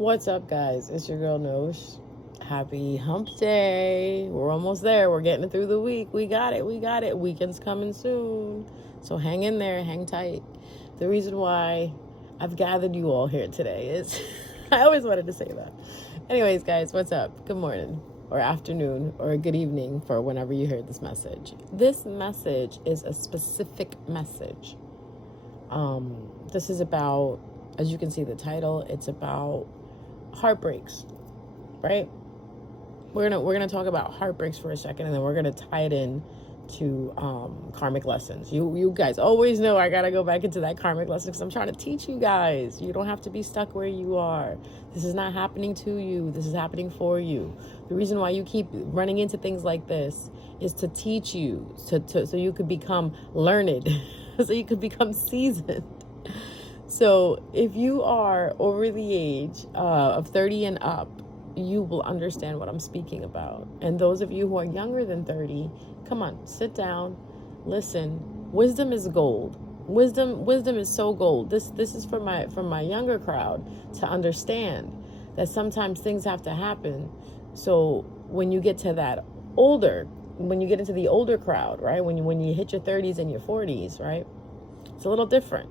What's up, guys? It's your girl Nosh. Happy hump day. We're almost there. We're getting through the week. We got it. Weekend's coming soon. So hang in there. Hang tight. The reason why I've gathered you all here today is I always wanted to say that. Anyways, guys, what's up? Good morning or afternoon or good evening for whenever you hear this message. This message is a specific message. This is about, as you can see the title, it's about heartbreaks, right? We're gonna talk about heartbreaks for a second, and then we're gonna tie it in to karmic lessons. You guys always know I gotta go back into that karmic lesson because I'm trying to teach you guys. You don't have to be stuck where you are. This is not happening to you. This is happening for you. The reason why you keep running into things like this is to teach you, so you could become learned, so you could become seasoned. So if you are over the age of 30 and up, you will understand what I'm speaking about. And those of you who are younger than 30, come on, sit down, listen. Wisdom is gold. Wisdom is so gold. This is for my younger crowd to understand that sometimes things have to happen. So when you get to that when you get into the older crowd, right? When you hit your 30s and your 40s, right? It's a little different.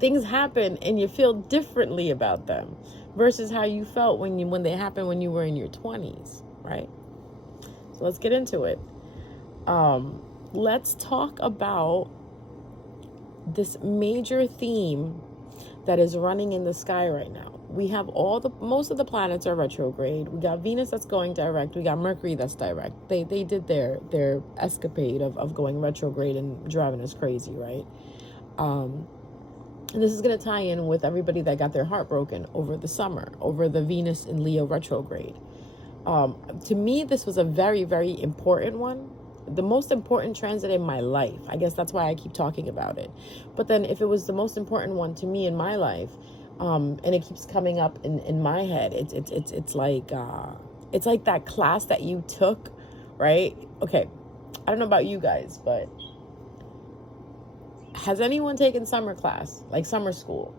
Things happen and you feel differently about them versus how you felt when they happened when you were in your 20s, right? So let's get into it. Let's talk about this major theme that is running in the sky right now. We have most of the planets are retrograde. We got Venus that's going direct. We got Mercury that's direct. They did their escapade of going retrograde and driving us crazy, right? And this is going to tie in with everybody that got their heart broken over the summer, over the Venus in Leo retrograde. To me, this was a very, very important one. The most important transit in my life. I guess that's why I keep talking about it. But then if it was the most important one to me in my life, and it keeps coming up in my head, it's like that class that you took, right? Okay, I don't know about you guys, but has anyone taken summer class, like summer school?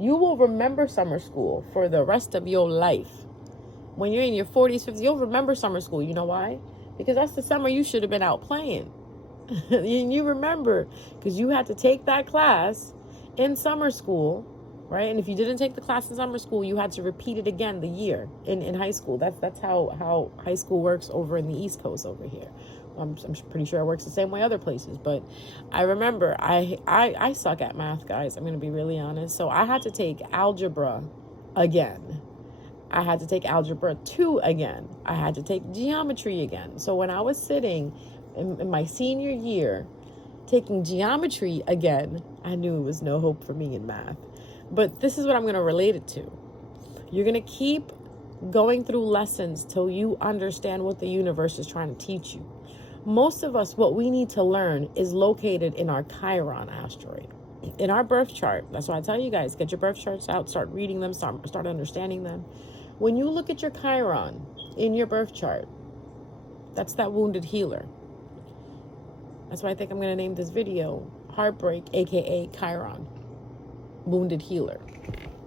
You will remember summer school for the rest of your life. When you're in your 40s, 50s, you'll remember summer school. You know why? Because that's the summer you should have been out playing. You remember because you had to take that class in summer school, right? And if you didn't take the class in summer school, you had to repeat it again the year in high school. That's how high school works over in the East Coast over here. I'm pretty sure it works the same way other places. But I remember I suck at math, guys. I'm going to be really honest. So I had to take algebra again. I had to take algebra 2 again. I had to take geometry again. So when I was sitting in my senior year taking geometry again, I knew it was no hope for me in math. But this is what I'm going to relate it to. You're going to keep going through lessons till you understand what the universe is trying to teach you. Most of us, what we need to learn is located in our Chiron asteroid, in our birth chart. That's why I tell you guys, get your birth charts out, start reading them, start understanding them. When you look at your Chiron in your birth chart, that's that wounded healer. That's why I think I'm going to name this video Heartbreak, aka Chiron, Wounded Healer.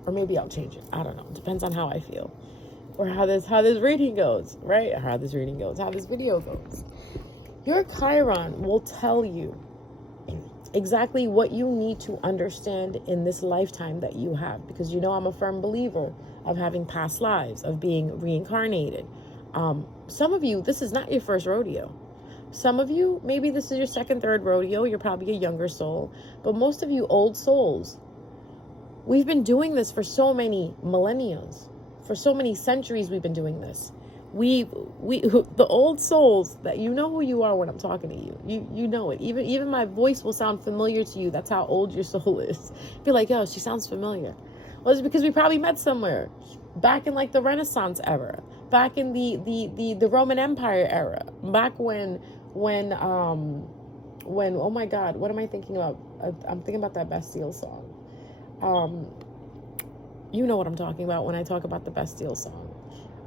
Or maybe I'll change it. I don't know. It depends on how I feel. Or how this reading goes, right? Or how this video goes. Your Chiron will tell you exactly what you need to understand in this lifetime that you have. Because I'm a firm believer of having past lives, of being reincarnated. Some of you, this is not your first rodeo. Some of you, maybe this is your second, third rodeo. You're probably a younger soul. But most of you old souls, we've been doing this for so many millennia. For so many centuries we've been doing this. The old souls that know who you are when I'm talking to you. You know it. Even my voice will sound familiar to you. That's how old your soul is. Be like, oh, she sounds familiar. Well, it's because we probably met somewhere back in like the Renaissance era, back in the Roman Empire era, back when oh my God, what am I thinking about? I'm thinking about that Bastille song. You know what I'm talking about when I talk about the Bastille song.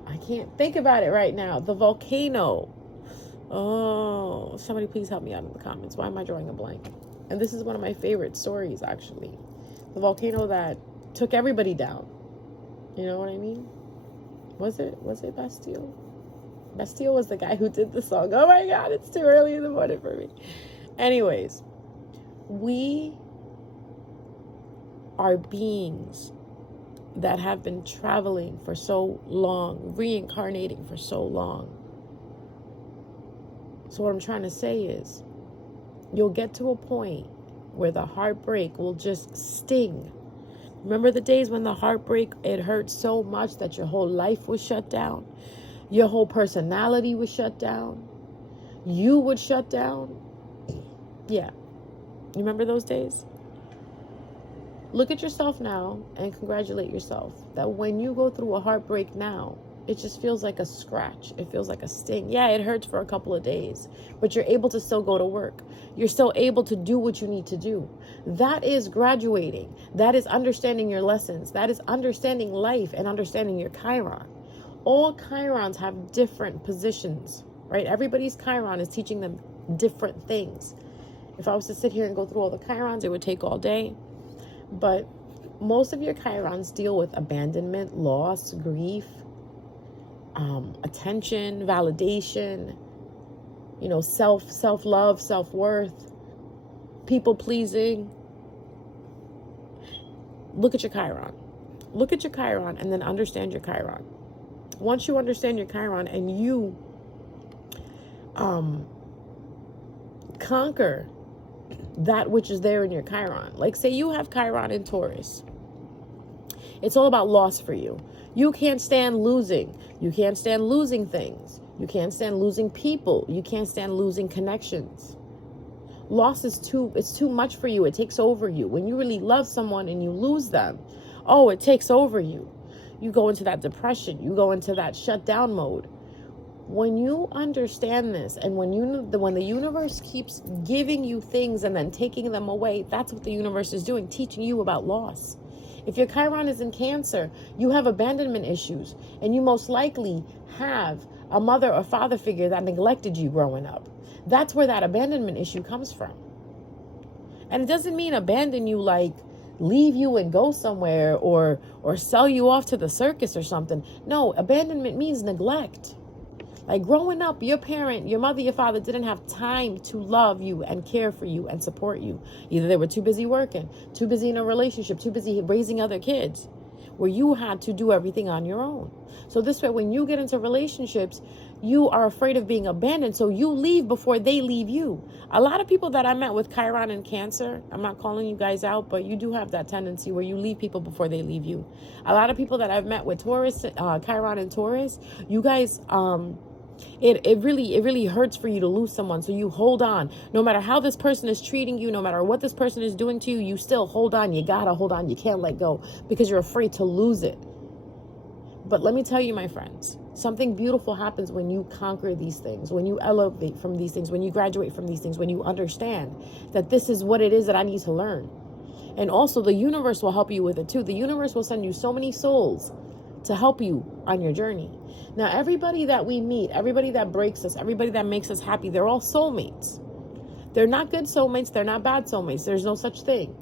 I can't think about it right now. The volcano. Oh, somebody please help me out in the comments. Why am I drawing a blank? And this is one of my favorite stories, actually. The volcano that took everybody down. You know what I mean? Was it Bastille? Bastille was the guy who did the song. Oh my God, it's too early in the morning for me. Anyways, we are beings that have been traveling for so long, reincarnating for so long. So what I'm trying to say is, you'll get to a point where the heartbreak will just sting. Remember the days when the heartbreak, it hurt so much that your whole life was shut down? Your whole personality was shut down? You would shut down? Yeah. You remember those days? Look at yourself now and congratulate yourself that when you go through a heartbreak now, it just feels like a scratch. It feels like a sting. Yeah, it hurts for a couple of days, but you're able to still go to work. You're still able to do what you need to do. That is graduating. That is understanding your lessons. That is understanding life and understanding your Chiron. All Chirons have different positions, right? Everybody's Chiron is teaching them different things. If I was to sit here and go through all the Chirons, it would take all day. But most of your Chirons deal with abandonment, loss, grief, attention, validation, self-love, self-worth, people pleasing. Look at your Chiron. Look at your Chiron and then understand your Chiron. Once you understand your Chiron and you conquer that which is there in your Chiron. Like say you have Chiron in Taurus. It's all about loss for you. You can't stand losing. You can't stand losing things. You can't stand losing people. You can't stand losing connections. Loss is it's too much for you. It takes over you. When you really love someone and you lose them, it takes over you. You go into that depression. You go into that shutdown mode. When you understand this, and when the universe keeps giving you things and then taking them away, that's what the universe is doing, teaching you about loss. If your Chiron is in Cancer, you have abandonment issues, and you most likely have a mother or father figure that neglected you growing up. That's where that abandonment issue comes from. And it doesn't mean abandon you like leave you and go somewhere or sell you off to the circus or something. No, abandonment means neglect. Like growing up, your parent, your mother, your father didn't have time to love you and care for you and support you. Either they were too busy working, too busy in a relationship, too busy raising other kids, where you had to do everything on your own. So this way, when you get into relationships, you are afraid of being abandoned. So you leave before they leave you. A lot of people that I met with Chiron and Cancer, I'm not calling you guys out, but you do have that tendency where you leave people before they leave you. A lot of people that I've met with Taurus, Chiron and Taurus, you guys, it really hurts for you to lose someone. So you hold on. No matter how this person is treating you, no matter what this person is doing to you, you still hold on. You gotta hold on. You can't let go because you're afraid to lose it. But let me tell you, my friends, something beautiful happens when you conquer these things, when you elevate from these things, when you graduate from these things, when you understand that this is what it is that I need to learn. And also the universe will help you with it too. The universe will send you so many souls to help you on your journey. Now, everybody that we meet, everybody that breaks us, everybody that makes us happy, they're all soulmates. They're not good soulmates. They're not bad soulmates. There's no such thing.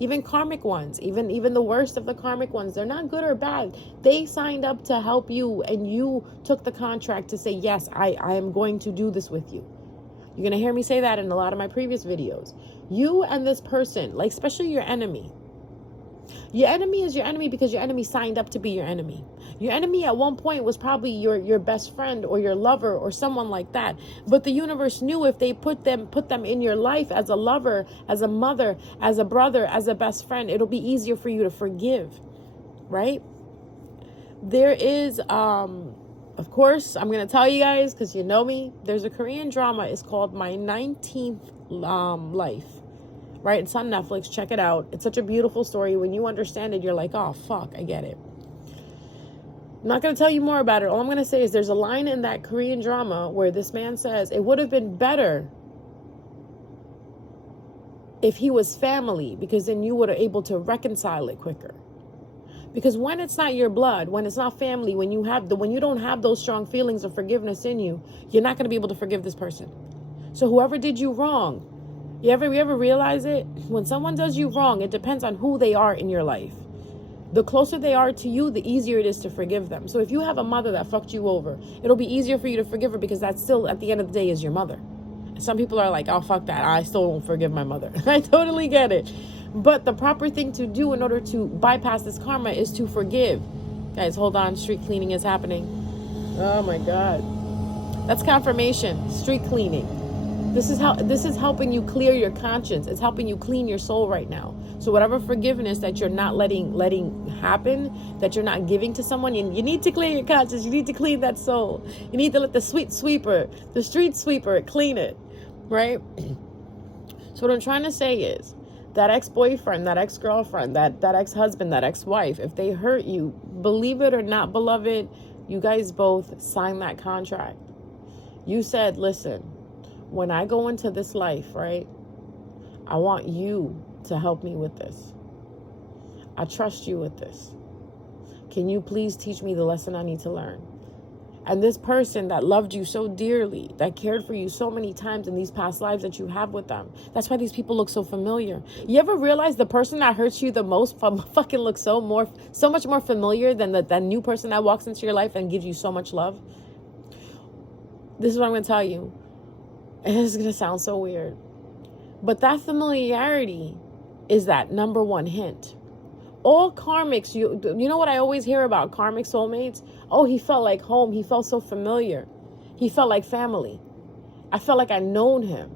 Even karmic ones, even the worst of the karmic ones, they're not good or bad. They signed up to help you, and you took the contract to say, yes, I am going to do this with you. You're going to hear me say that in a lot of my previous videos. You and this person, like especially your enemy. Your enemy is your enemy because your enemy signed up to be your enemy. Your enemy at one point was probably your best friend or your lover or someone like that. But the universe knew if they put them in your life as a lover, as a mother, as a brother, as a best friend, it'll be easier for you to forgive, right? There is, of course, I'm going to tell you guys because you know me, there's a Korean drama. It's called My 19th Life. Right? It's on Netflix. Check it out. It's such a beautiful story. When you understand it, you're like, oh, fuck, I get it. I'm not going to tell you more about it. All I'm going to say is there's a line in that Korean drama where this man says it would have been better if he was family, because then you would have able to reconcile it quicker. Because when it's not your blood, when it's not family, when you don't have those strong feelings of forgiveness in you, you're not going to be able to forgive this person. So whoever did you wrong, you ever realize it? When someone does you wrong, it depends on who they are in your life. The closer they are to you, the easier it is to forgive them. So if you have a mother that fucked you over, it'll be easier for you to forgive her because that still, at the end of the day, is your mother. Some people are like, oh, fuck that. I still won't forgive my mother. I totally get it. But the proper thing to do in order to bypass this karma is to forgive. Guys, hold on. Street cleaning is happening. Oh, my God. That's confirmation. Street cleaning. This is helping you clear your conscience. It's helping you clean your soul right now. So whatever forgiveness that you're not letting happen, that you're not giving to someone, you need to clear your conscience. You need to clean that soul. You need to let the street sweeper clean it, right? So what I'm trying to say is that ex-boyfriend, that ex-girlfriend, that ex-husband, that ex-wife, if they hurt you, believe it or not, beloved, you guys both signed that contract. You said, listen, when I go into this life, right, I want you to help me with this. I trust you with this. Can you please teach me the lesson I need to learn? And this person that loved you so dearly, that cared for you so many times in these past lives that you have with them, that's why these people look so familiar. You ever realize the person that hurts you the most fucking looks so much more familiar than that new person that walks into your life and gives you so much love? This is what I'm going to tell you. And it's going to sound so weird. But that familiarity is that number one hint. All karmics, you know what I always hear about karmic soulmates? Oh, he felt like home. He felt so familiar. He felt like family. I felt like I known him.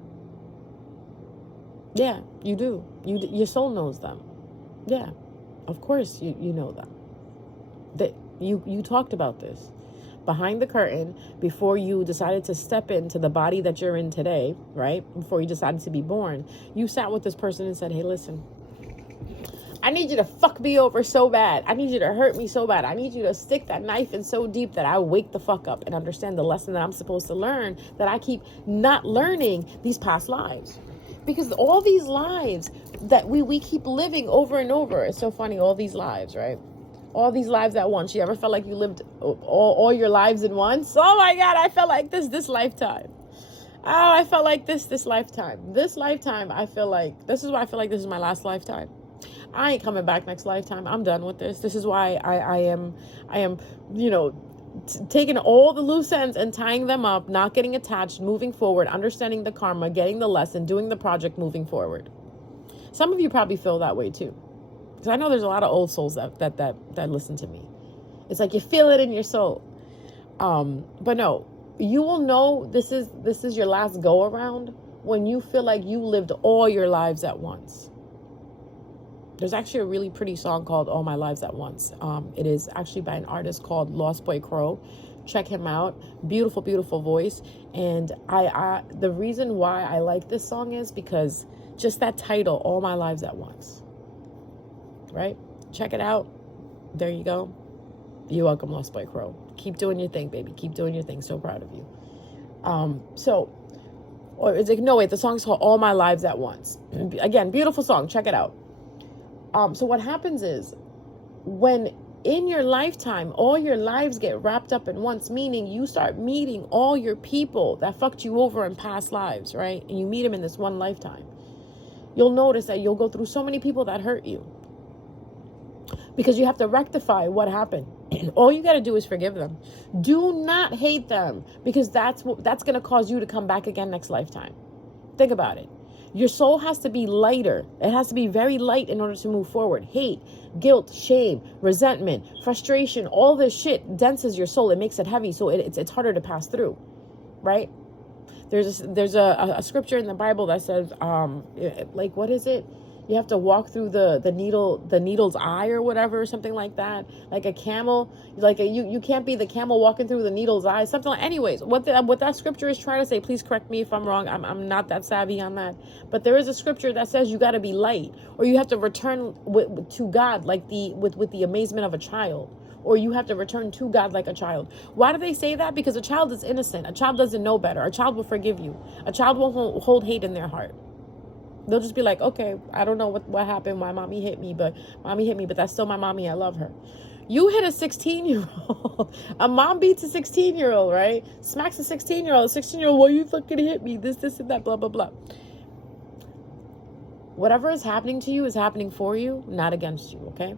Yeah, you do. Your soul knows them. Yeah, of course you know them. That you talked about this. Behind the curtain, before you decided to step into the body that you're in today, right? Before you decided to be born, you sat with this person and said, hey, listen, I need you to fuck me over so bad. I need you to hurt me so bad. I need you to stick that knife in so deep that I wake the fuck up and understand the lesson that I'm supposed to learn, that I keep not learning these past lives. Because all these lives that we keep living over and over. It's so funny, all these lives, right? All these lives at once. You ever felt like you lived all your lives in once? Oh my God, I felt like this lifetime. Oh, I felt like this lifetime. This lifetime, I feel like, this is why I feel like this is my last lifetime. I ain't coming back next lifetime. I'm done with this. This is why I am, taking all the loose ends and tying them up, not getting attached, moving forward, understanding the karma, getting the lesson, doing the project, moving forward. Some of you probably feel that way too. Because I know there's a lot of old souls that listen to me. It's like you feel it in your soul. But no, you will know this is your last go around when you feel like you lived all your lives at once. There's actually a really pretty song called All My Lives at Once. It is actually by an artist called Lost Boy Crow. Check him out. Beautiful, beautiful voice. And I the reason why I like this song is because just that title, All My Lives at Once. Right? Check it out. There you go. You're welcome, Lost Boy Crow. Keep doing your thing, baby. Keep doing your thing. So proud of you. The song's called All My Lives at Once. Again, beautiful song. Check it out. So what happens is when in your lifetime, all your lives get wrapped up in once, meaning you start meeting all your people that fucked you over in past lives, right? And you meet them in this one lifetime. You'll notice that you'll go through so many people that hurt you because you have to rectify what happened. All you got to do is forgive them. Do not hate them because that's going to cause you to come back again next lifetime. Think about it. Your soul has to be lighter. It has to be very light in order to move forward. Hate, guilt, shame, resentment, frustration, all this shit denses your soul. It makes it heavy, so it's harder to pass through, right? There's a scripture in the Bible that says, what is it? You have to walk through the needle's eye or whatever, or something like that. Like a camel, you can't be the camel walking through the needle's eye. Something like, anyways, what that scripture is trying to say, please correct me if I'm wrong. I'm not that savvy on that. But there is a scripture that says you got to be light, or you have to return to God like with the amazement of a child. Or you have to return to God like a child. Why do they say that? Because a child is innocent. A child doesn't know better. A child will forgive you. A child won't hold hate in their heart. They'll just be like, okay, I don't know what happened, why mommy hit me, but that's still my mommy, I love her. You hit a 16-year-old. A mom beats a 16-year-old, right? Smacks a 16-year-old. A 16-year-old, why you fucking hit me? This, and that, blah, blah, blah. Whatever is happening to you is happening for you, not against you, okay?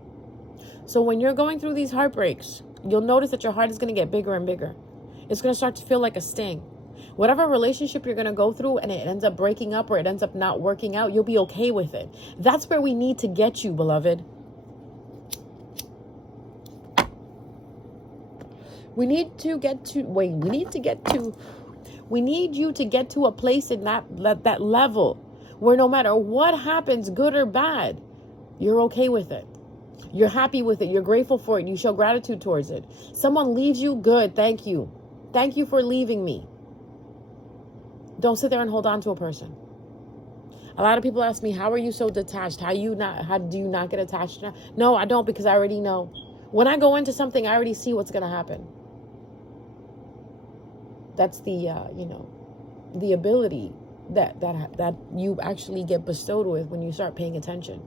So when you're going through these heartbreaks, you'll notice that your heart is going to get bigger and bigger. It's going to start to feel like a sting. Whatever relationship you're going to go through and it ends up breaking up or it ends up not working out, you'll be okay with it. That's where we need to get you, beloved. We need you to get to a place in that level where no matter what happens, good or bad, you're okay with it. You're happy with it. You're grateful for it. You show gratitude towards it. Someone leaves you, good. Thank you. Thank you for leaving me. Don't sit there and hold on to a person. A lot of people ask me, how are you so detached? How do you not get attached? No, I don't, because I already know. When I go into something, I already see what's going to happen. That's the ability that you actually get bestowed with when you start paying attention.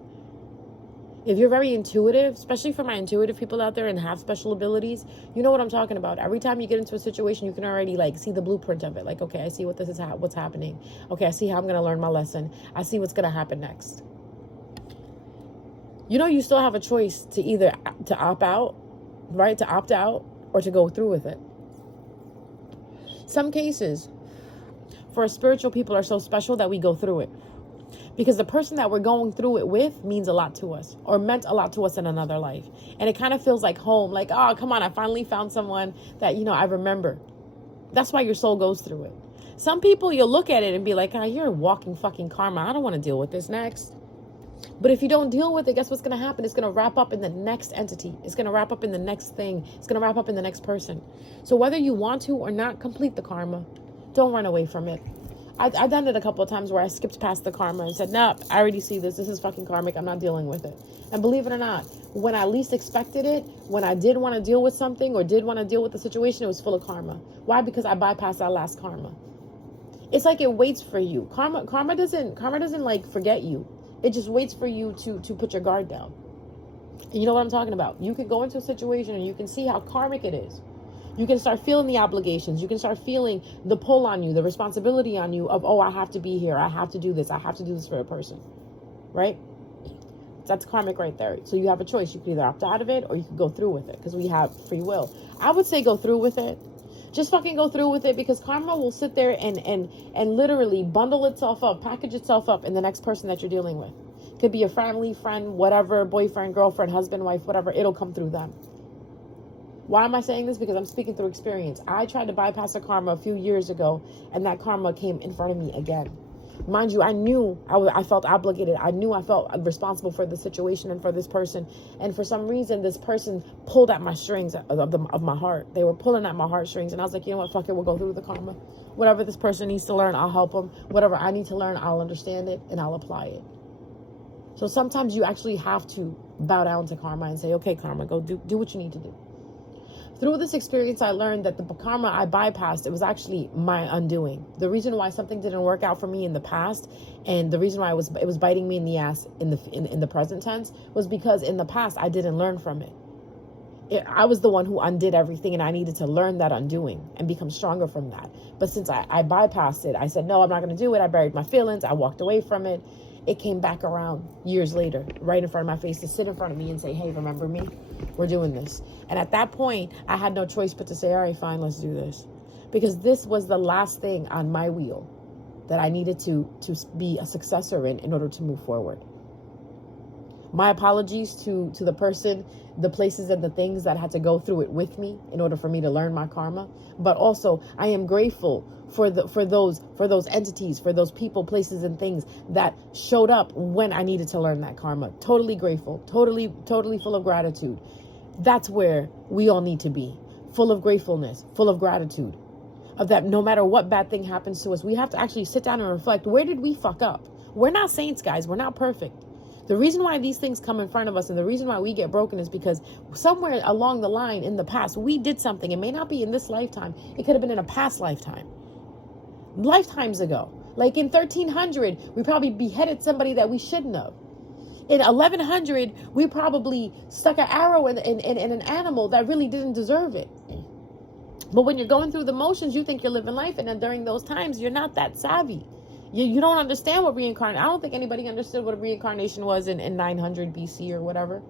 If you're very intuitive, especially for my intuitive people out there and have special abilities, you know what I'm talking about. Every time you get into a situation, you can already see the blueprint of it. Okay, I see what's happening. Okay, I see how I'm going to learn my lesson. I see what's going to happen next. You still have a choice to either to opt out, right? To opt out or to go through with it. Some cases for spiritual people are so special that we go through it. Because the person that we're going through it with means a lot to us or meant a lot to us in another life. And it kind of feels like home. Like, oh, come on, I finally found someone that, I remember. That's why your soul goes through it. Some people, you'll look at it and be like, you're walking fucking karma. I don't want to deal with this next. But if you don't deal with it, guess what's going to happen? It's going to wrap up in the next entity. It's going to wrap up in the next thing. It's going to wrap up in the next person. So whether you want to or not complete the karma, don't run away from it. I've done it a couple of times where I skipped past the karma and said, nope, I already see this. This is fucking karmic. I'm not dealing with it. And believe it or not, when I least expected it, when I did want to deal with something or did want to deal with the situation, it was full of karma. Why? Because I bypassed that last karma. It's like it waits for you. Karma doesn't forget you. It just waits for you to put your guard down. And you know what I'm talking about? You can go into a situation and you can see how karmic it is. You can start feeling the obligations. You can start feeling the pull on you, the responsibility on you of, I have to be here. I have to do this. I have to do this for a person. Right? That's karmic right there. So you have a choice. You can either opt out of it or you can go through with it because we have free will. I would say go through with it. Just fucking go through with it because karma will sit there and literally bundle itself up, package itself up in the next person that you're dealing with. Could be a family, friend, whatever, boyfriend, girlfriend, husband, wife, whatever. It'll come through them. Why am I saying this? Because I'm speaking through experience. I tried to bypass the karma a few years ago, and that karma came in front of me again. Mind you, I knew I felt obligated. I knew I felt responsible for the situation and for this person. And for some reason, this person pulled at my strings of my heart. They were pulling at my heartstrings. And I was like, you know what? Fuck it. We'll go through the karma. Whatever this person needs to learn, I'll help them. Whatever I need to learn, I'll understand it and I'll apply it. So sometimes you actually have to bow down to karma and say, okay, karma, go do what you need to do. Through this experience, I learned that the karma I bypassed, it was actually my undoing. The reason why something didn't work out for me in the past, and the reason why it was biting me in the ass in the present tense, was because in the past I didn't learn from it. I was the one who undid everything, and I needed to learn that undoing and become stronger from that. But since I bypassed it, I said, no, I'm not going to do it. I buried my feelings. I walked away from it. It came back around years later, right in front of my face, to sit in front of me and say, hey, remember me? We're doing this. And at that point, I had no choice but to say, all right, fine, let's do this. Because this was the last thing on my wheel that I needed to be a successor in order to move forward. My apologies to the person, the places and the things that had to go through it with me in order for me to learn my karma. But also, I am grateful for those entities, for those people, places, and things that showed up when I needed to learn that karma. Totally grateful, totally full of gratitude. That's where we all need to be. Full of gratefulness, full of gratitude. Of that, no matter what bad thing happens to us, we have to actually sit down and reflect. Where did we fuck up? We're not saints, guys. We're not perfect. The reason why these things come in front of us and the reason why we get broken is because somewhere along the line in the past, we did something. It may not be in this lifetime. It could have been in a past lifetime. Lifetimes ago. Like in 1300, we probably beheaded somebody that we shouldn't have. In 1100, we probably stuck an arrow in an animal that really didn't deserve it. But when you're going through the motions, you think you're living life. And then during those times, you're not that savvy. You don't understand what reincarnation. I don't think anybody understood what a reincarnation was in 900 BC or whatever.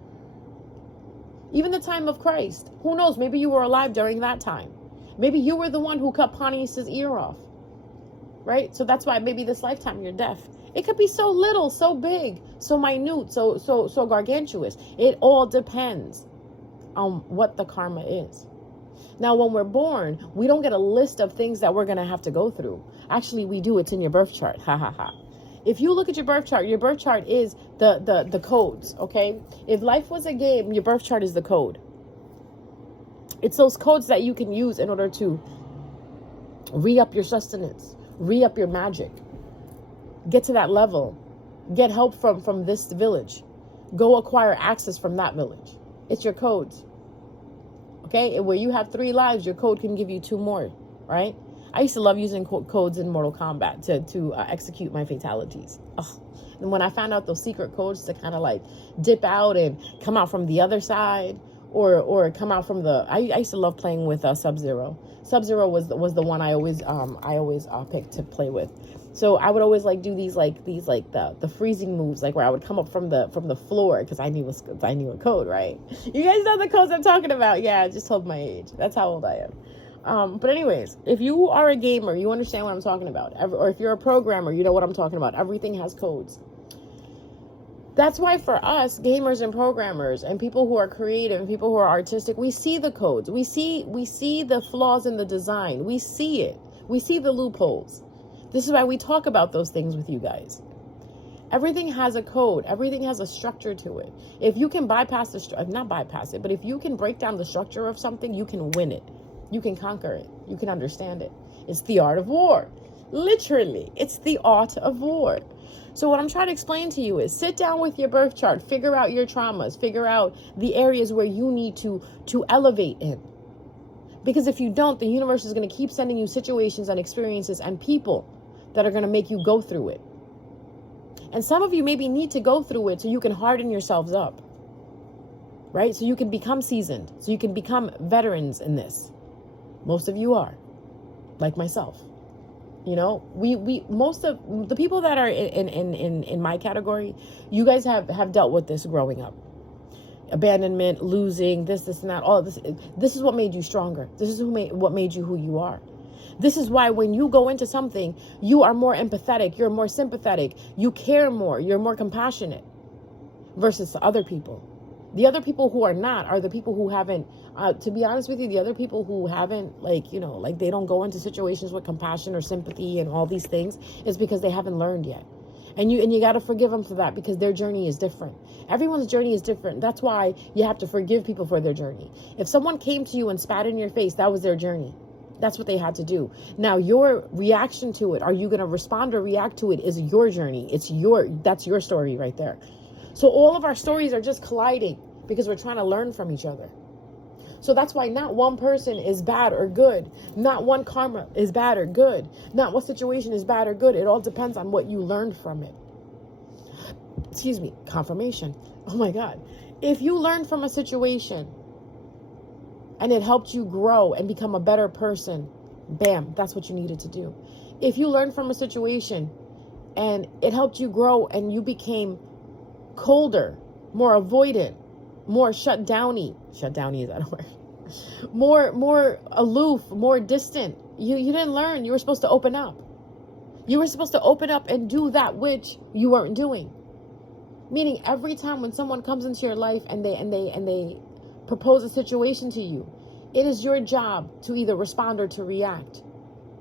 Even the time of Christ. Who knows? Maybe you were alive during that time. Maybe you were the one who cut Pontius's ear off. Right? So that's why maybe this lifetime you're deaf. It could be so little, so big, so minute, so gargantuous. It all depends on what the karma is. Now, when we're born, we don't get a list of things that we're going to have to go through. Actually, we do. It's in your birth chart. Ha ha ha. If you look at your birth chart is the codes, okay? If life was a game, your birth chart is the code. It's those codes that you can use in order to re-up your sustenance, re-up your magic, get to that level, get help from this village, go acquire access from that village. It's your codes. Okay, and where you have 3 lives, your code can give you 2 more, right? I used to love using codes in Mortal Kombat to execute my fatalities. Ugh. And when I found out those secret codes to kind of like dip out and come out from the other side, or come out from the, I used to love playing with Sub-Zero. Sub-Zero was the one I always picked to play with. So I would always like do these the freezing moves, like where I would come up from the floor, because I knew a code, right? You guys know the codes I'm talking about. Yeah, I just told my age. That's how old I am. But anyways, if you are a gamer, you understand what I'm talking about. Or if you're a programmer, you know what I'm talking about. Everything has codes. That's why for us, gamers and programmers and people who are creative and people who are artistic, we see the codes. We see the flaws in the design. We see it. We see the loopholes. This is why we talk about those things with you guys. Everything has a code. Everything has a structure to it. If you can bypass not bypass it, but if you can break down the structure of something, you can win it. You can conquer it. You can understand it. It's the art of war. Literally, it's the art of war. So what I'm trying to explain to you is sit down with your birth chart, figure out your traumas, figure out the areas where you need to elevate in. Because if you don't, the universe is going to keep sending you situations and experiences and people that are going to make you go through it. And some of you maybe need to go through it so you can harden yourselves up, right? So you can become seasoned, so you can become veterans in this. Most of you are, like myself. You know, we most of the people that are in my category, you guys have dealt with this growing up. Abandonment, losing, this and that, all this. This is what made you stronger. This is what made you who you are. This is why when you go into something, you are more empathetic, you're more sympathetic, you care more, you're more compassionate versus other people. The other people who are not are the people who haven't, to be honest with you, the other people who haven't, they don't go into situations with compassion or sympathy and all these things is because they haven't learned yet. And you got to forgive them for that because their journey is different. Everyone's journey is different. That's why you have to forgive people for their journey. If someone came to you and spat in your face, that was their journey. That's what they had to do. Now, your reaction to it, are you going to respond or react to it, is your journey. That's your story right there. So all of our stories are just colliding because we're trying to learn from each other. So that's why not one person is bad or good. Not one karma is bad or good. Not what situation is bad or good. It all depends on what you learned from it. Excuse me, confirmation. Oh my God. If you learned from a situation and it helped you grow and become a better person, bam, that's what you needed to do. If you learned from a situation and it helped you grow and you became colder, more avoidant, more shutdowny is that a word? More aloof, more distant. You didn't learn. You were supposed to open up. You were supposed to open up and do that which you weren't doing. Meaning every time when someone comes into your life and they propose a situation to you, it is your job to either respond or to react,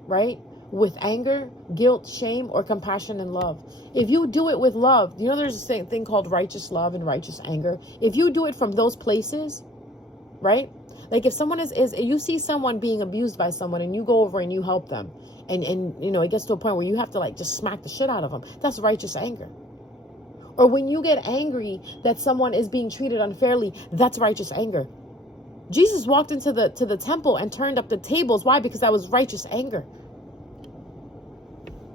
right? With anger, guilt, shame, or compassion and love. If you do it with love, there's a thing called righteous love and righteous anger. If you do it from those places, right? Like if someone is you see someone being abused by someone and you go over and you help them and it gets to a point where you have to just smack the shit out of them. That's righteous anger. Or when you get angry that someone is being treated unfairly, that's righteous anger. Jesus walked into the temple and turned up the tables. Why? Because that was righteous anger.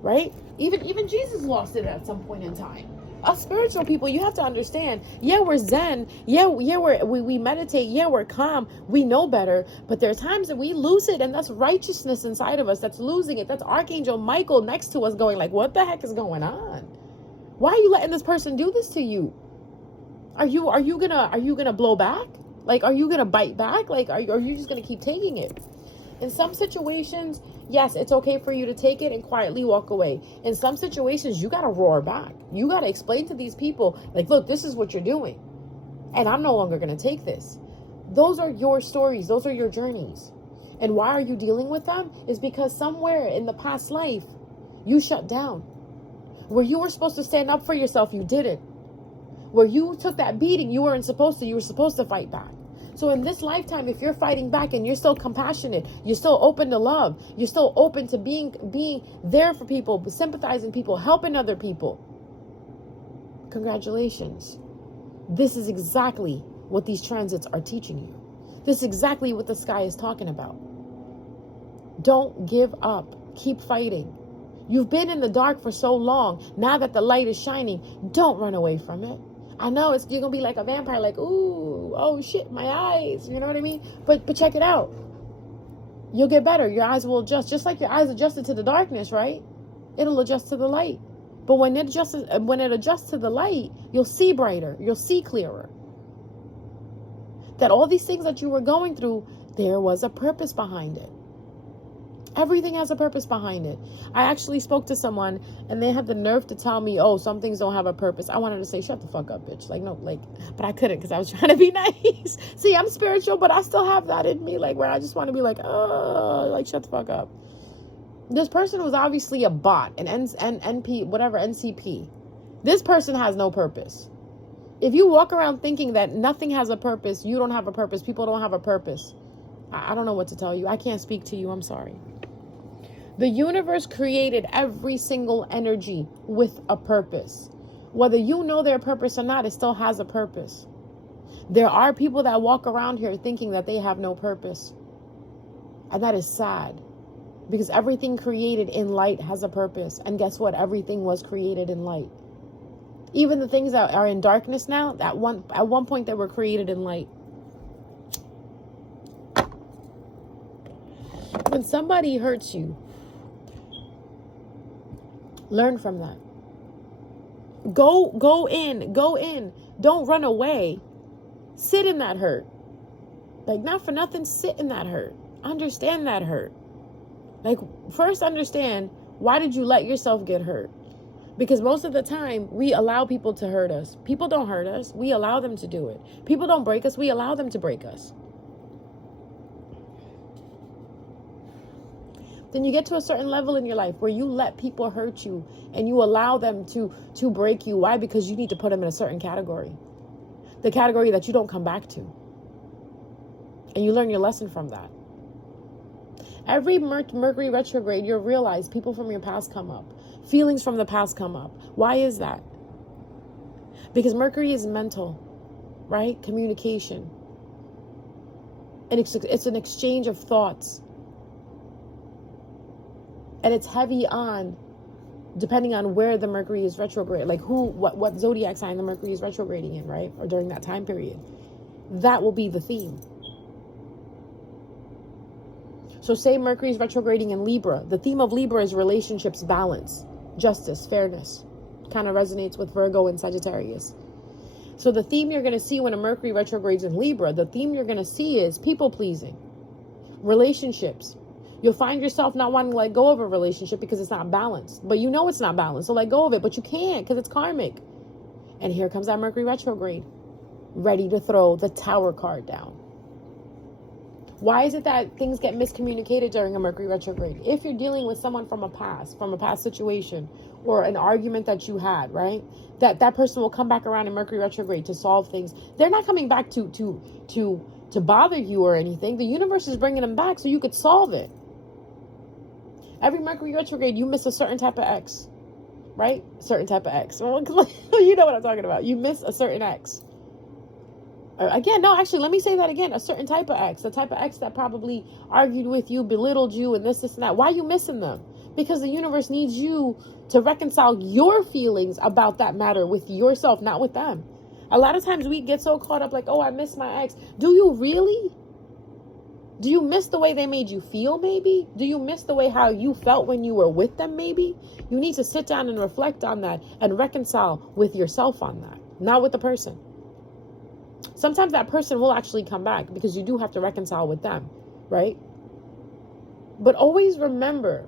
Right? Even Jesus lost it at some point in time. Us spiritual people, you have to understand, yeah, we're zen, yeah, we meditate, yeah, we're calm, we know better, but there are times that we lose it, and that's righteousness inside of us that's losing it. That's Archangel Michael next to us going like, what the heck is going on? Why are you letting this person do this to you? Are you gonna blow back? Like, are you going to bite back? Like, are you just going to keep taking it? In some situations, yes, it's okay for you to take it and quietly walk away. In some situations, you got to roar back. You got to explain to these people, like, look, this is what you're doing. And I'm no longer going to take this. Those are your stories. Those are your journeys. And why are you dealing with them? Is because somewhere in the past life, you shut down. Where you were supposed to stand up for yourself, you didn't. Where you took that beating, you were supposed to fight back. So in this lifetime, if you're fighting back and you're still compassionate, you're still open to love, you're still open to being there for people, sympathizing people, helping other people, congratulations. This is exactly what these transits are teaching you. This is exactly what the sky is talking about. Don't give up. Keep fighting. You've been in the dark for so long. Now that the light is shining, don't run away from it. I know you're going to be like a vampire, like, ooh, oh shit, my eyes. You know what I mean? But check it out. You'll get better. Your eyes will adjust. Just like your eyes adjusted to the darkness, right? It'll adjust to the light. But when it adjusts to the light, you'll see brighter. You'll see clearer. That all these things that you were going through, there was a purpose behind it. Everything has a purpose behind it. I actually spoke to someone and they had the nerve to tell me, oh, some things don't have a purpose. I wanted to say, shut the fuck up, bitch. Like, no, like, but I couldn't because I was trying to be nice. See, I'm spiritual, but I still have that in me. Like, where I just want to be like, oh, like, shut the fuck up. This person was obviously a bot, an NP, whatever, NCP. This person has no purpose. If you walk around thinking that nothing has a purpose, you don't have a purpose, people don't have a purpose, I don't know what to tell you. I can't speak to you. I'm sorry. The universe created every single energy with a purpose. Whether you know their purpose or not, it still has a purpose. There are people that walk around here thinking that they have no purpose. And that is sad. Because everything created in light has a purpose. And guess what? Everything was created in light. Even the things that are in darkness now, at one point they were created in light. When somebody hurts you, learn from that. Go in. Don't run away. Sit in that hurt. Like, not for nothing, sit in that hurt. Understand that hurt. Like, first understand, why did you let yourself get hurt? Because most of the time, we allow people to hurt us. People don't hurt us. We allow them to do it. People don't break us. We allow them to break us. Then you get to a certain level in your life where you let people hurt you and you allow them to break you. Why? Because you need to put them in a certain category. The category that you don't come back to. And you learn your lesson from that. Every Mercury retrograde, you'll realize people from your past come up. Feelings from the past come up. Why is that? Because Mercury is mental, right? Communication. And it's an exchange of thoughts. And it's heavy on, depending on where the Mercury is retrograde, like what zodiac sign the Mercury is retrograding in, right? Or during that time period. That will be the theme. So say Mercury is retrograding in Libra. The theme of Libra is relationships, balance, justice, fairness. Kind of resonates with Virgo and Sagittarius. So the theme you're going to see when a Mercury retrogrades in Libra, the theme you're going to see is people pleasing, relationships. You'll find yourself not wanting to let go of a relationship because it's not balanced. But you know it's not balanced, so let go of it. But you can't because it's karmic. And here comes that Mercury retrograde, ready to throw the Tower card down. Why is it that things get miscommunicated during a Mercury retrograde? If you're dealing with someone from a past situation, or an argument that you had, right? That person will come back around in Mercury retrograde to solve things. They're not coming back to bother you or anything. The universe is bringing them back so you could solve it. Every Mercury retrograde, you miss a certain type of ex, right? Certain type of ex. Well, you know what I'm talking about. You miss a certain ex. Again, no, actually, let me say that again. A certain type of ex. The type of ex that probably argued with you, belittled you, and this, and that. Why are you missing them? Because the universe needs you to reconcile your feelings about that matter with yourself, not with them. A lot of times we get so caught up like, oh, I miss my ex. Do you really? Do you miss the way they made you feel, maybe? Do you miss the way how you felt when you were with them, maybe? You need to sit down and reflect on that and reconcile with yourself on that, not with the person. Sometimes that person will actually come back because you do have to reconcile with them, right? But always remember,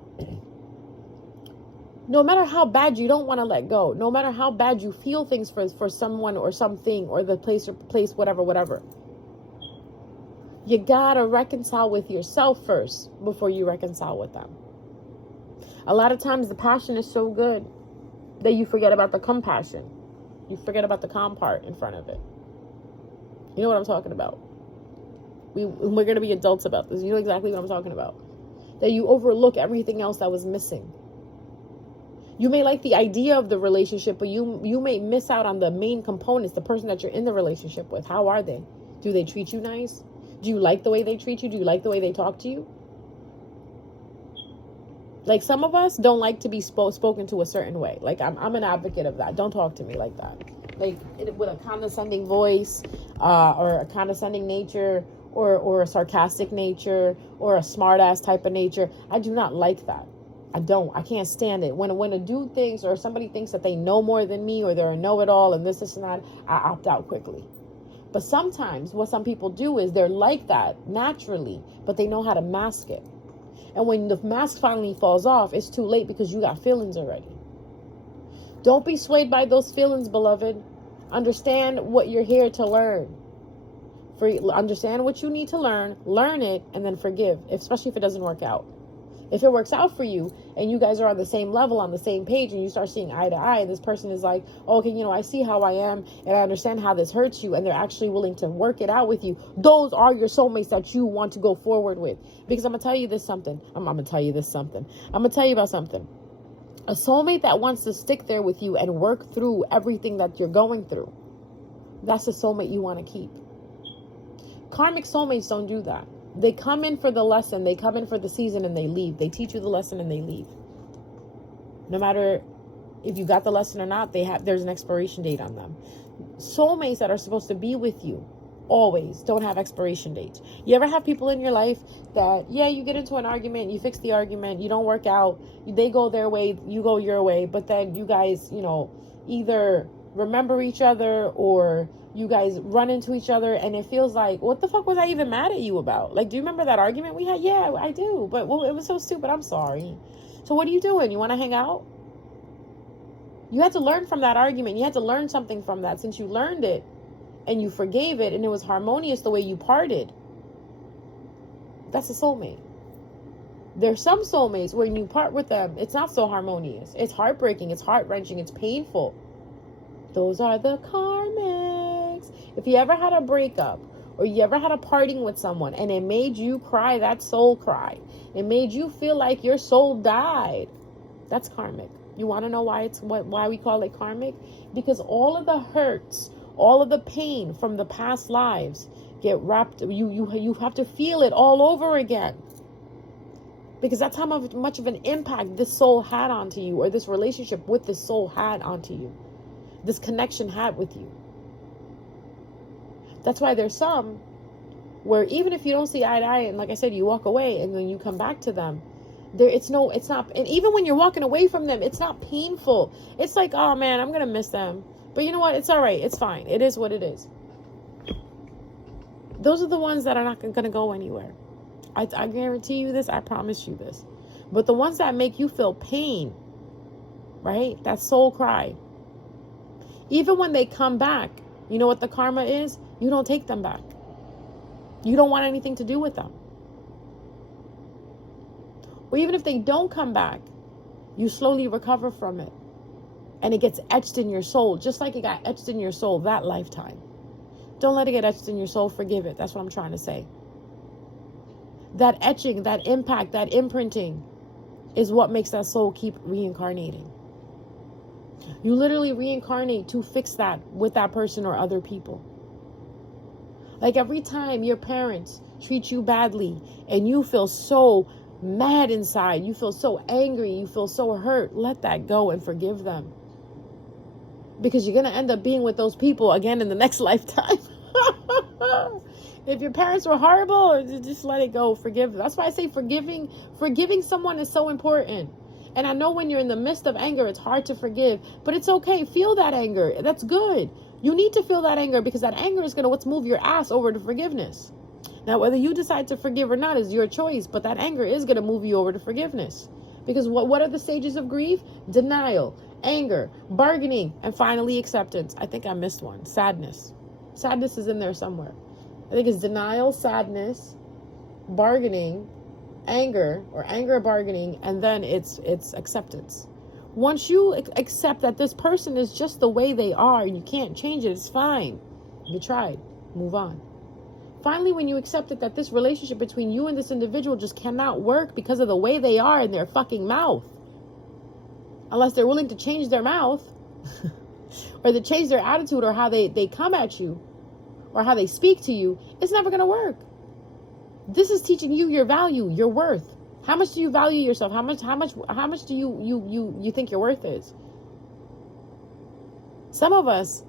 no matter how bad you don't want to let go, no matter how bad you feel things for someone or something or the place, whatever, you gotta reconcile with yourself first before you reconcile with them. A lot of times the passion is so good that you forget about the compassion. You forget about the calm part in front of it. You know what I'm talking about? We're going to be adults about this. You know exactly what I'm talking about. That you overlook everything else that was missing. You may like the idea of the relationship, but you may miss out on the main components, the person that you're in the relationship with. How are they? Do they treat you nice? Do you like the way they treat you? Do you like the way they talk to you? Like, some of us don't like to be spoken to a certain way. Like, I'm an advocate of that. Don't talk to me like that. Like, with a condescending voice, or a condescending nature, or a sarcastic nature, or a smart-ass type of nature. I do not like that. I can't stand it. When a dude thinks, or somebody thinks that they know more than me, or they're a know-it-all, and this and that, I opt out quickly. But sometimes what some people do is they're like that naturally, but they know how to mask it. And when the mask finally falls off, it's too late because you got feelings already. Don't be swayed by those feelings, beloved. Understand what you're here to learn. Understand what you need to learn it, and then forgive, especially if it doesn't work out. If it works out for you and you guys are on the same level, on the same page, and you start seeing eye to eye, this person is like, okay, I see how I am and I understand how this hurts you, and they're actually willing to work it out with you. Those are your soulmates that you want to go forward with. Because I'm going to tell you something. I'm going to tell you about something. A soulmate that wants to stick there with you and work through everything that you're going through, that's a soulmate you want to keep. Karmic soulmates don't do that. They come in for the lesson, they come in for the season, and they leave. They teach you the lesson and they leave. No matter if you got the lesson or not, there's an expiration date on them. Soulmates that are supposed to be with you always don't have expiration dates. You ever have people in your life that, you get into an argument, you fix the argument, you don't work out, they go their way, you go your way, but then you guys, either remember each other or you guys run into each other, and it feels like, what the fuck was I even mad at you about? Like, do you remember that argument we had? Yeah, I do. But it was so stupid. I'm sorry. So what are you doing? You want to hang out? You had to learn from that argument. You had to learn something from that. Since you learned it and you forgave it and it was harmonious the way you parted, that's a soulmate. There's some soulmates when you part with them, it's not so harmonious. It's heartbreaking. It's heart-wrenching. It's painful. Those are the karmics. If you ever had a breakup or you ever had a parting with someone and it made you cry, that soul cry, it made you feel like your soul died, that's karmic. You want to know why we call it karmic? Because all of the hurts, all of the pain from the past lives get wrapped. You have to feel it all over again. Because that's how much of an impact this soul had onto you, or this relationship with this soul had onto you. This connection had with you. That's why there's some where even if you don't see eye to eye, and like I said, you walk away and then you come back to them, it's not, and even when you're walking away from them, it's not painful. It's like, oh man, I'm going to miss them. But you know what? It's all right. It's fine. It is what it is. Those are the ones that are not going to go anywhere. I guarantee you this. I promise you this. But the ones that make you feel pain, right? That soul cry. Even when they come back, you know what the karma is? You don't take them back. You don't want anything to do with them. Or even if they don't come back, you slowly recover from it. And it gets etched in your soul, just like it got etched in your soul that lifetime. Don't let it get etched in your soul. Forgive it. That's what I'm trying to say. That etching, that impact, that imprinting is what makes that soul keep reincarnating. You literally reincarnate to fix that with that person or other people. Like every time your parents treat you badly and you feel so mad inside, you feel so angry, you feel so hurt, let that go and forgive them. Because you're going to end up being with those people again in the next lifetime. If your parents were horrible, just let it go. Forgive them. That's why I say forgiving someone is so important. And I know when you're in the midst of anger, it's hard to forgive, but it's okay. Feel that anger. That's good. You need to feel that anger, because that anger is going to what's move your ass over to forgiveness. Now, whether you decide to forgive or not is your choice, but that anger is going to move you over to forgiveness. Because what are the stages of grief? Denial, anger, bargaining, and finally acceptance. I think I missed one. Sadness. Sadness is in there somewhere. I think it's denial, sadness, bargaining, anger, or anger, bargaining, and then it's acceptance. Once you accept that this person is just the way they are and you can't change it, it's fine. You tried. Move on. Finally, when you accept it, that this relationship between you and this individual just cannot work because of the way they are in their fucking mouth. Unless they're willing to change their mouth or to change their attitude or how they come at you or how they speak to you, it's never going to work. This is teaching you your value, your worth. How much do you value yourself? How much do you think your worth is? Some of us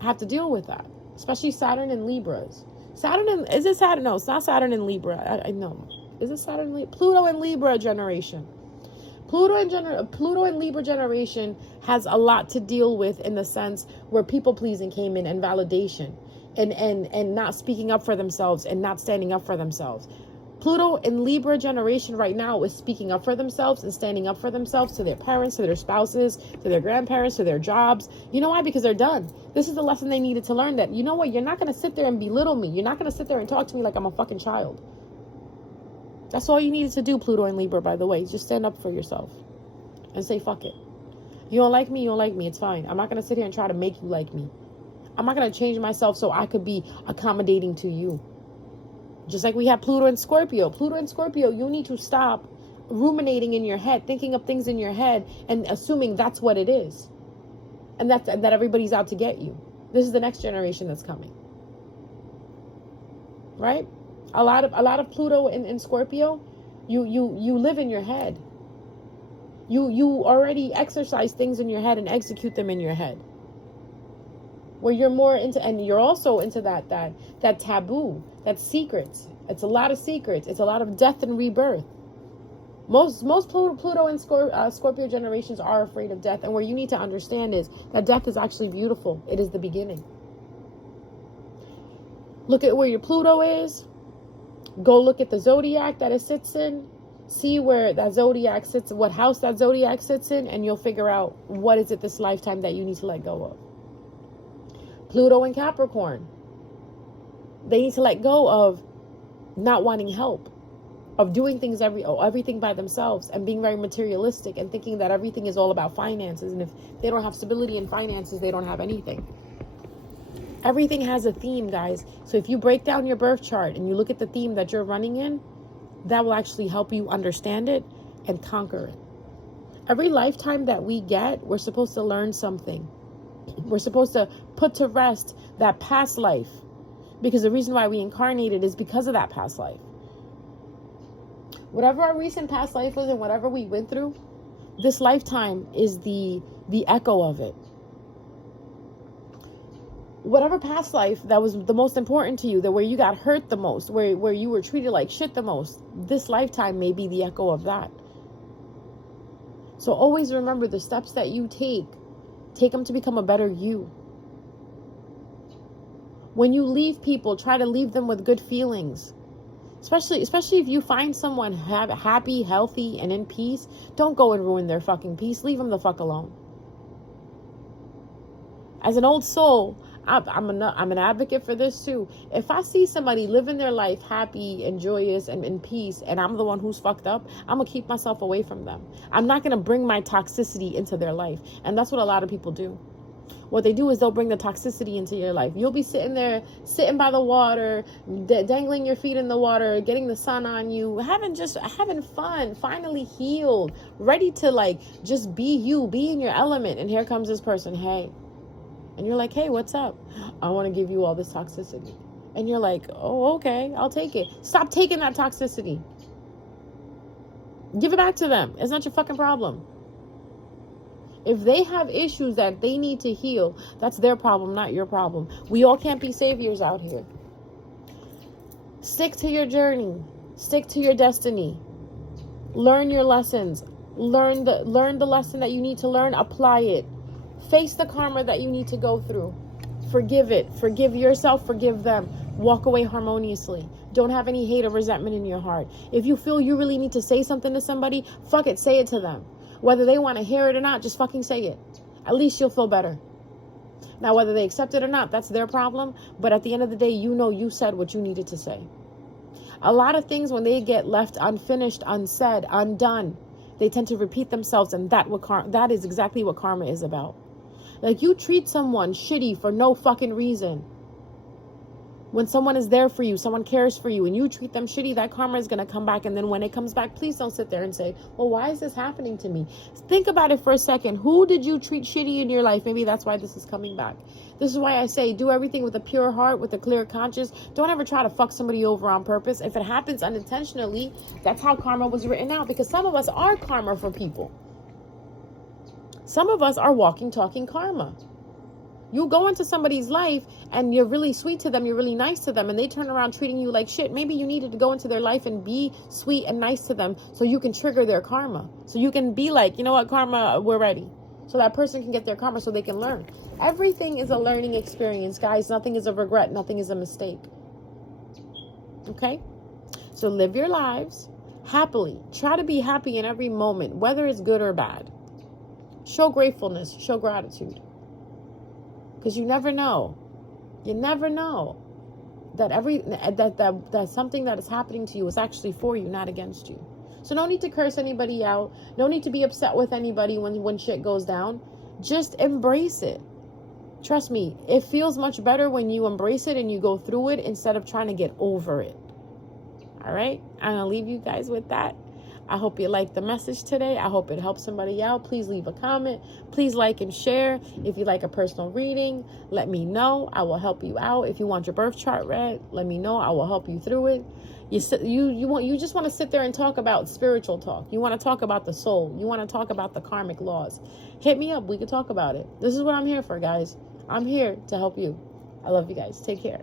have to deal with that, especially Saturn and Libras. Is it Saturn? No, it's not Saturn and Libra. I know. Is it Saturn and Libra? Pluto and Libra generation. Pluto and Libra generation has a lot to deal with, in the sense where people pleasing came in, and validation and not speaking up for themselves and not standing up for themselves. Pluto and Libra generation right now is speaking up for themselves and standing up for themselves to their parents, to their spouses, to their grandparents, to their jobs. You know why? Because they're done. This is the lesson they needed to learn, that, you know what, you're not going to sit there and belittle me. You're not going to sit there and talk to me like I'm a fucking child. That's all you needed to do, Pluto and Libra, by the way. Just stand up for yourself and say, fuck it. You don't like me, you don't like me. It's fine. I'm not going to sit here and try to make you like me. I'm not going to change myself so I could be accommodating to you. Just like we have Pluto and Scorpio. Pluto and Scorpio, you need to stop ruminating in your head, thinking of things in your head and assuming that's what it is. And that everybody's out to get you. This is the next generation that's coming. Right? A lot of Pluto and Scorpio, you live in your head. You already exercise things in your head and execute them in your head. Where you're more into, and you're also into that taboo, that secrets. It's a lot of secrets. It's a lot of death and rebirth. Most Pluto and Scorpio generations are afraid of death. And where you need to understand is that death is actually beautiful. It is the beginning. Look at where your Pluto is. Go look at the zodiac that it sits in. See where that zodiac sits, what house that zodiac sits in, and you'll figure out what is it this lifetime that you need to let go of. Pluto and Capricorn, they need to let go of not wanting help, of doing things everything by themselves, and being very materialistic and thinking that everything is all about finances. And if they don't have stability in finances, they don't have anything. Everything has a theme, guys. So if you break down your birth chart and you look at the theme that you're running in, that will actually help you understand it and conquer it. Every lifetime that we get, we're supposed to learn something. We're supposed to put to rest that past life, because the reason why we incarnated is because of that past life. Whatever our recent past life was and whatever we went through, this lifetime is the echo of it. Whatever past life that was the most important to you, that where you got hurt the most, where you were treated like shit the most, this lifetime may be the echo of that. So always remember, the steps that you take them to become a better you. When you leave people, try to leave them with good feelings. Especially if you find someone happy, healthy, and in peace, don't go and ruin their fucking peace. Leave them the fuck alone. As an old soul, I'm an advocate for this too. If I see somebody living their life happy and joyous and in peace, and I'm the one who's fucked up, I'm gonna keep myself away from them. I'm not gonna bring my toxicity into their life. And that's what a lot of people do. What they do is they'll bring the toxicity into your life. You'll be sitting by the water, dangling your feet in the water, getting the sun on you, having fun, finally healed, ready to just be you, be in your element. And here comes this person, hey. And you're like, hey, what's up? I want to give you all this toxicity. And you're like, oh, okay, I'll take it. Stop taking that toxicity. Give it back to them. It's not your fucking problem. If they have issues that they need to heal, that's their problem, not your problem. We all can't be saviors out here. Stick to your journey. Stick to your destiny. Learn your lessons. Learn the lesson that you need to learn. Apply it. Face the karma that you need to go through. Forgive it. Forgive yourself. Forgive them. Walk away harmoniously. Don't have any hate or resentment in your heart. If you feel you really need to say something to somebody, fuck it, say it to them. Whether they want to hear it or not, just fucking say it. At least you'll feel better. Now, whether they accept it or not, that's their problem. But at the end of the day, you know you said what you needed to say. A lot of things, when they get left unfinished, unsaid, undone, they tend to repeat themselves, and that is exactly what karma is about. Like, you treat someone shitty for no fucking reason. When someone is there for you, someone cares for you, and you treat them shitty, that karma is going to come back. And then when it comes back, please don't sit there and say, well, why is this happening to me? Think about it for a second. Who did you treat shitty in your life? Maybe that's why this is coming back. This is why I say do everything with a pure heart, with a clear conscience. Don't ever try to fuck somebody over on purpose. If it happens unintentionally, that's how karma was written out. Because some of us are karma for people. Some of us are walking, talking karma. You go into somebody's life and you're really sweet to them, you're really nice to them, and they turn around treating you like shit. Maybe you needed to go into their life and be sweet and nice to them so you can trigger their karma. So you can be like, you know what, karma, we're ready. So that person can get their karma so they can learn. Everything is a learning experience, guys. Nothing is a regret. Nothing is a mistake. Okay? So live your lives happily. Try to be happy in every moment, whether it's good or bad. Show gratefulness. Show gratitude. Because you never know. You never know that that something that is happening to you is actually for you, not against you. So no need to curse anybody out. No need to be upset with anybody when shit goes down. Just embrace it. Trust me, it feels much better when you embrace it and you go through it instead of trying to get over it. All right? I'm going to leave you guys with that. I hope you liked the message today. I hope it helps somebody out. Please leave a comment. Please like and share. If you like a personal reading, let me know. I will help you out. If you want your birth chart read, let me know. I will help you through it. You just want to sit there and talk about spiritual talk. You want to talk about the soul. You want to talk about the karmic laws. Hit me up. We can talk about it. This is what I'm here for, guys. I'm here to help you. I love you guys. Take care.